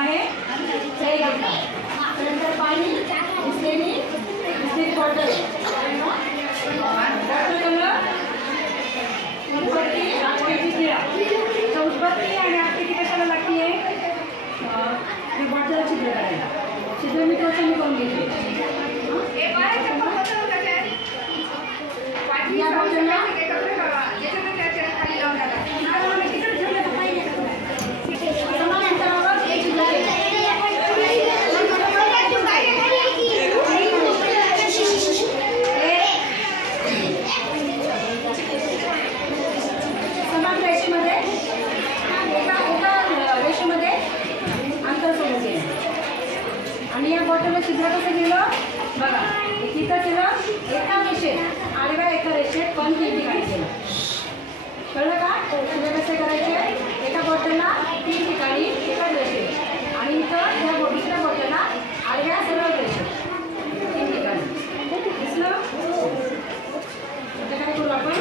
आहे हे घेतला. त्यानंतर पाणी बिस्लेरी बॉटल कलर उदबत्ती आगरबत्ती दिवा. उदबत्ती आणि आगरबत्ती कशाला लागते हे बॉटल छिद्र करायला. छिद्र मी करून घेते. या बॉटलला आणि या बॉटलला छिद्र कसं केलं बघा. तिथं केलं एका रेषेत आडव्या एका रेषेत पण 3 ठिकाणी केलं. कळलं का? छिद्र कसे करायचे? एका बॉटलला 3 ठिकाणी एका रेषेत आणि इथं या दुसऱ्या बॉटलला आडव्या सरळ रेषेत 3 ठिकाणी. दिसलं? आता काय करू आपण?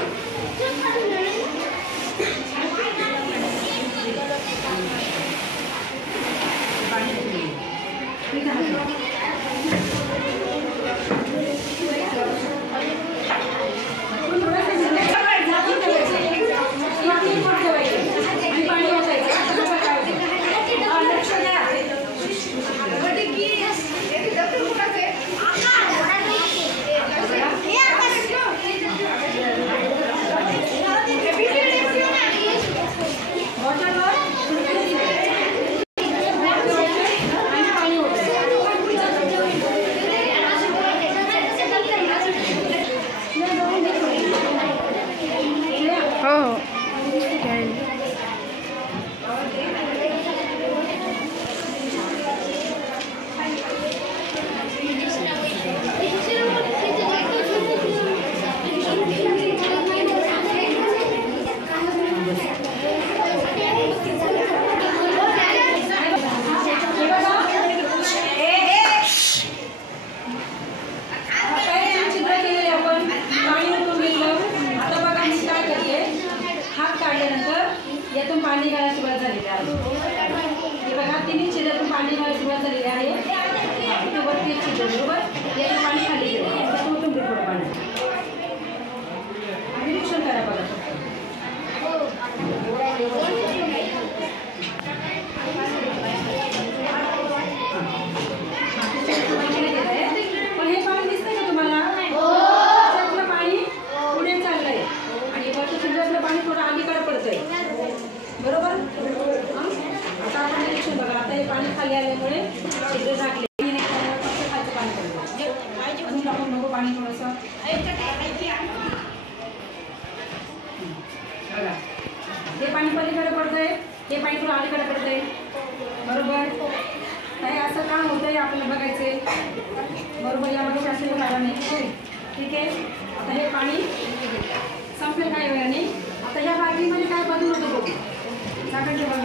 यातून पाणी गाळायला सुरुवात झालेली आहे. हे बघा 3 छिद्रातून पाणी गाळायला सुरुवात झालेली आहे. इथे वरती एक छिद्र बरोबर यातून पाणी खाली गेलं. थोडं पाणी निरीक्षण करा बघा. पण हे पाणी दिसतंय का तुम्हाला? त्यातलं पाणी पुढे चाललंय आणि वरच्या छिद्रातलं पाणी थोडं अलीकडे पडतंय बरोबर. आता आपण निरीक्षण बघा. आता हे पाणी खाली आल्यामुळे छिद्र झाकले. फक्त खालचं पाणी पडलं. अजून टाकून नको पाणी थोडंसं. बघा हे पाणी पलीकडे पडतंय, हे पाणी थोडं अलीकडे पडतंय बरोबर. काय असं काम होतंय आपल्याला बघायचे बरोबर. यामध्ये जास्त झाला नाही. ठीक आहे. आता हे पाणी संपेल काही वेळाने. आता या बाटलीमध्ये काय बदल होतो बघू. झाकण ठेवा.